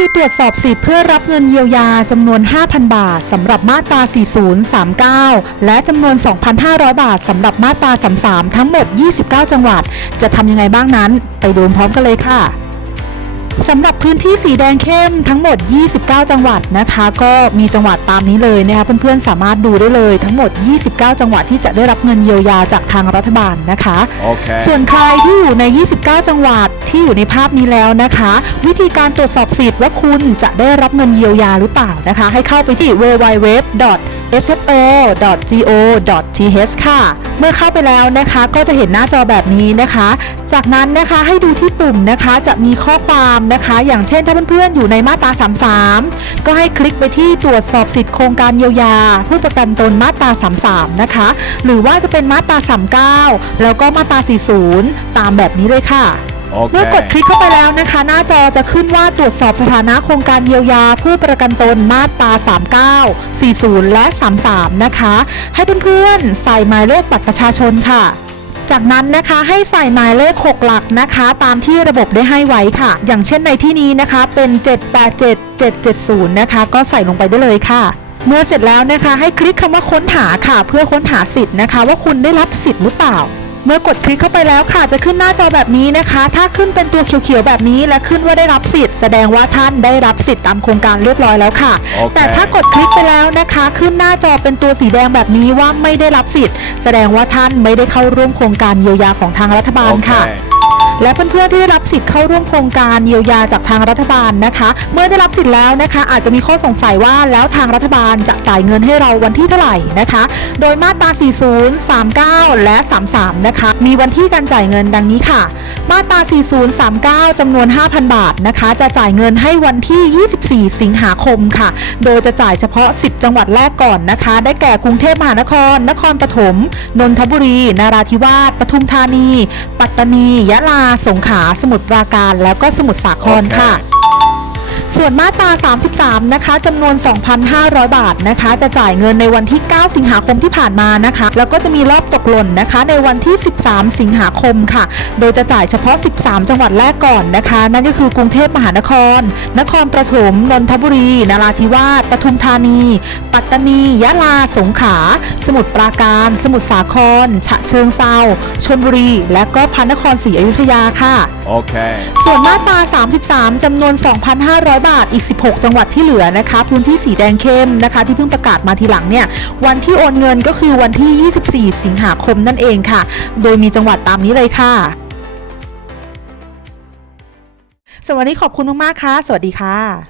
ดีตรวจสอบสิทธิ์เพื่อรับเงินเยียวยาจำนวน 5,000 บาทสำหรับมาตรา 4039 และจำนวน 2,500 บาทสำหรับมาตรา 33 ทั้งหมด 29 จังหวัด จะทำยังไงบ้างนั้น ไปดูพร้อมกันเลยค่ะ สำหรับพื้นที่สีแดงเข้มทั้งหมด 29 จังหวัดนะคะ ก็มีจังหวัดตามนี้เลยนะคะเพื่อนๆสามารถดูได้เลยทั้งหมด 29 จังหวัดที่จะได้รับเงินเยียวยาจากทางรัฐบาลนะคะ Okay. ส่วนใครที่อยู่ใน 29 จังหวัดที่อยู่ในภาพนี้แล้วนะคะ วิธีการตรวจสอบสิทธิ์ว่าคุณจะได้รับเงินเยียวยาหรือเปล่านะคะ ให้เข้าไปที่ www.sso.go.th ค่ะ เมื่อเข้าไปแล้วนะคะก็จะเห็นหน้าจอแบบนี้นะคะ จากนั้นนะคะให้ดูที่ปุ่มนะคะจะมีข้อความนะคะ อย่างเช่นถ้าเพื่อนๆอยู่ในมาตรา 33 ก็ให้คลิกไปที่ตรวจสอบสิทธิโครงการเยียวยา ผู้ประกันตนมาตรา 33 นะคะ หรือว่าจะเป็นมาตรา 39 แล้วก็มาตรา 40 ตามแบบนี้เลยค่ะ เมื่อกดคลิกเข้าไปแล้วนะคะ หน้าจอจะขึ้นว่าตรวจสอบสถานะโครงการเยียวยา ผู้ประกันตนมาตรา39 40 และ 33 นะคะ ให้เพื่อนๆใส่หมายเลขบัตรประชาชนค่ะจากนั้นนะคะให้ใส่หมายเลข 6 หลักนะคะ ตามที่ระบบได้ให้ไว้ค่ะ อย่างเช่นในที่นี้นะคะเป็น 787770 นะคะ ก็ใส่ลงไปได้เลยค่ะ เมื่อเสร็จแล้วนะคะ ให้คลิกคำว่าค้นหาค่ะ เพื่อค้นหาสิทธิ์นะคะ ว่าคุณได้รับสิทธิ์หรือเปล่า เมื่อกดคลิกเข้าไปแล้วค่ะจะขึ้นหน้าจอแบบนี้นะคะ ถ้าขึ้นเป็นตัวเขียวๆแบบนี้และขึ้นว่าได้รับสิทธิ์แสดงว่าท่านได้รับสิทธิ์ตามโครงการเรียบร้อยแล้วค่ะโอเคแต่ถ้ากดคลิกไปแล้วนะคะ ขึ้นหน้าจอเป็นตัวสีแดงแบบนี้ว่าไม่ได้รับสิทธิ์ แสดงว่าท่านไม่ได้เข้าร่วมโครงการเยียวยาของทางรัฐบาลค่ะ Okay. และเพื่อนๆที่ได้รับสิทธิ์เข้าร่วมโครงการเยียวยาจากทางรัฐบาลนะคะ เมื่อได้รับสิทธิ์แล้วนะคะ อาจจะมีข้อสงสัยว่าแล้วทางรัฐบาลจะจ่ายเงินให้เราวันที่เท่าไหร่นะคะ โดยมาตรา 40 39 และ 33 นะคะ มีวันที่การจ่ายเงินดังนี้ค่ะ มาตรา 40 39 จำนวน 5,000 บาทนะคะ จะจ่ายเงินให้วันที่ 24 สิงหาคมค่ะ โดยจะจ่ายเฉพาะ 10 จังหวัดแรกก่อนนะคะ ได้แก่กรุงเทพมหานคร นครปฐม นนทบุรี นาราธิวาส ปทุมธานี ปัตตานียะลา สงขลา สมุทรปราการ แล้วก็สมุทรสาครค่ะ ส่วนมาตรา 33 นะคะจำนวน 2,500 บาทนะคะ จะจ่ายเงินในวันที่ 9 สิงหาคมที่ผ่านมานะคะ แล้วก็จะมีรอบตกหล่นนะคะ ในวันที่ 13 สิงหาคมค่ะ โดยจะจ่ายเฉพาะ 13 จังหวัดแรกก่อนนะคะ นั่นก็คือกรุงเทพมหานคร นครปฐมนนทบุรีนาราธิวาสปทุมธานี ปัตตานียะลาสงขลาสมุทรปราการ สมุทรสาคร ฉะเชิงเซาชลบุรี และก็พระนครศรีอยุธยาค่ะ Okay. ส่วนมาตรา 33จำนวน 2,500บาทอีก 16 จังหวัดที่เหลือนะคะ พื้นที่สีแดงเข้มนะคะ ที่เพิ่งประกาศมาทีหลังเนี่ยวันที่โอนเงินก็คือวันที่ 24 สิงหาคมนั่นเองค่ะ โดยมีจังหวัดตามนี้เลยค่ะสวัสดีขอบคุณมากๆค่ะ สวัสดีค่ะ